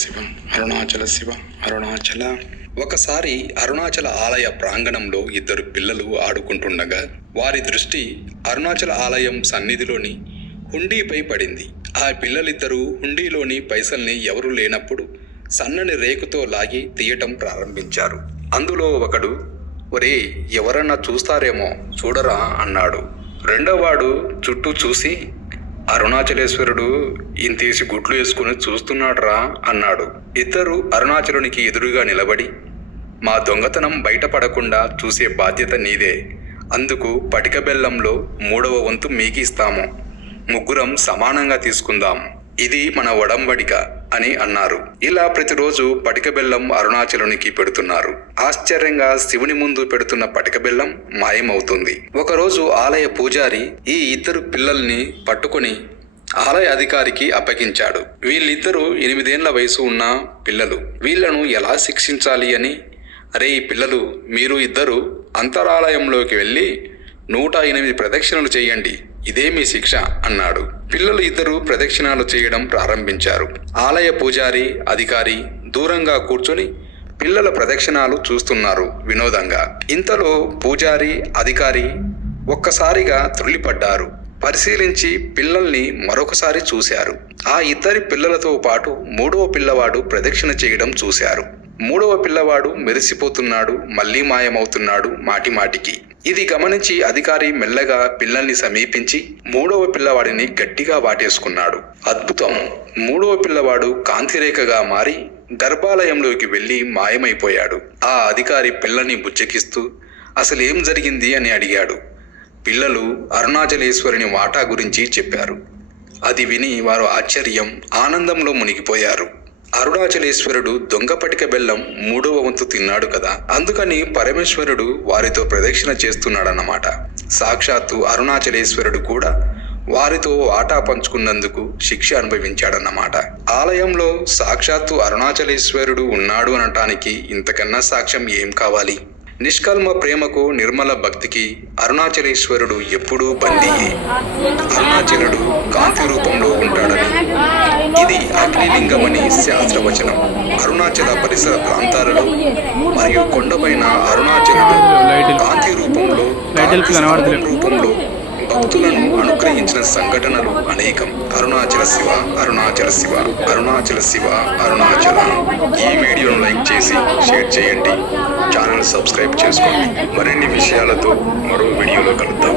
శివ అరుణాచల శివ అరుణాచల. ఒకసారి అరుణాచల ఆలయ ప్రాంగణంలో ఇద్దరు పిల్లలు ఆడుకుంటుండగా వారి దృష్టి అరుణాచల ఆలయం సన్నిధిలోని హుండీపై పడింది. ఆ పిల్లలిద్దరూ హుండీలోని పైసల్ని ఎవరూ లేనప్పుడు సన్నని రేకుతో లాగి తీయటం ప్రారంభించారు. అందులో ఒకడు ఒరే ఎవరన్నా చూస్తారేమో చూడరా అన్నాడు. రెండోవాడు చుట్టూ చూసి అరుణాచలేశ్వరుడు ఇంతేసి గుడ్లు వేసుకుని చూస్తున్నాడ్రా అన్నాడు. ఇద్దరు అరుణాచలునికి ఎదురుగా నిలబడి మా దొంగతనం బయటపడకుండా చూసే బాధ్యత నీదే. అందుకు పటిక బెల్లంలో మూడవ వంతు మీకిస్తాము. ముగ్గురం సమానంగా తీసుకుందాం. ఇది మన ఒడంబడిక. అని అన్నారు. ఇలా ప్రతిరోజు పటిక బెల్లం అరుణాచలునికి పెడుతున్నారు. ఆశ్చర్యంగా శివుని ముందు పెడుతున్న పటిక బెల్లం మాయమవుతుంది. ఒకరోజు ఆలయ పూజారి ఈ ఇద్దరు పిల్లల్ని పట్టుకొని ఆలయ అధికారికి అప్పగించాడు. వీళ్ళిద్దరూ ఎనిమిదేండ్ల వయసు ఉన్న పిల్లలు. వీళ్ళను ఎలా శిక్షించాలి అని? అరే ఈ పిల్లలు మీరు ఇద్దరు అంతరాలయంలోకి వెళ్ళి నూట ఎనిమిది ప్రదక్షిణలు చేయండి. ఇదే మీ శిక్ష అన్నాడు. పిల్లలు ఇద్దరు ప్రదక్షిణాలు చేయడం ప్రారంభించారు. ఆలయ పూజారి అధికారి దూరంగా కూర్చొని పిల్లల ప్రదక్షిణాలు చూస్తున్నారు వినోదంగా. ఇంతలో పూజారి అధికారి ఒక్కసారిగా త్రుళ్ళిపడ్డారు పరిశీలించి పిల్లల్ని మరొకసారి చూశారు. ఆ ఇద్దరి పిల్లలతో పాటు మూడవ పిల్లవాడు ప్రదక్షిణ చేయడం చూశారు. మూడవ పిల్లవాడు మెరిసిపోతున్నాడు మళ్ళీ మాయమవుతున్నాడు మాటిమాటికి ఇది గమనించి అధికారి మెల్లగా పిల్లల్ని సమీపించి మూడవ పిల్లవాడిని గట్టిగా వాటేసుకున్నాడు. అద్భుతం! మూడవ పిల్లవాడు కాంతిరేఖగా మారి గర్భాలయంలోకి వెళ్ళి మాయమైపోయాడు. ఆ అధికారి పిల్లని బుచ్చకిస్తూ అసలేం జరిగింది? అని అడిగాడు. పిల్లలు అరుణాచలేశ్వరుని వాటా గురించి చెప్పారు. అది విని వారు ఆశ్చర్యం ఆనందంలో మునిగిపోయారు. అరుణాచలేశ్వరుడు దొంగపటిక బెల్లం మూడవ వంతు తిన్నాడు కదా. అందుకని పరమేశ్వరుడు వారితో ప్రదక్షిణ చేస్తున్నాడన్నమాట. సాక్షాత్తు అరుణాచలేశ్వరుడు కూడా వారితో వాటా పంచుకున్నందుకు శిక్ష అనుభవించాడన్నమాట. ఆలయంలో సాక్షాత్తు అరుణాచలేశ్వరుడు ఉన్నాడు అనటానికి ఇంతకన్నా సాక్ష్యం ఏం కావాలి? నిష్కల్మ ప్రేమకు నిర్మల భక్తికి అరుణాచలేశ్వరుడు ఎప్పుడూ బందీయే అరుణాచలుడు కాంతి రూపంలో ఉంటాడని ఇది అగ్నిలింగమని శాస్త్రవచనం అరుణాచల పరిసర ప్రాంతాలలో మరియు కొండపైన అరుణాచలుడు కాంతి రూపంలో. రూపంలో భక్తులను అనుగ్రహించిన సంఘటనలు అనేకం అరుణాచల శివ అరుణాచల శివ అరుణాచల శివ అరుణాచల ఈ వీడియోను లైక్ చేసి షేర్ చేయండి ఛానల్ సబ్స్క్రైబ్ చేసుకోండి మరిన్ని విషయాలతో మరో వీడియోలో కలుద్దాం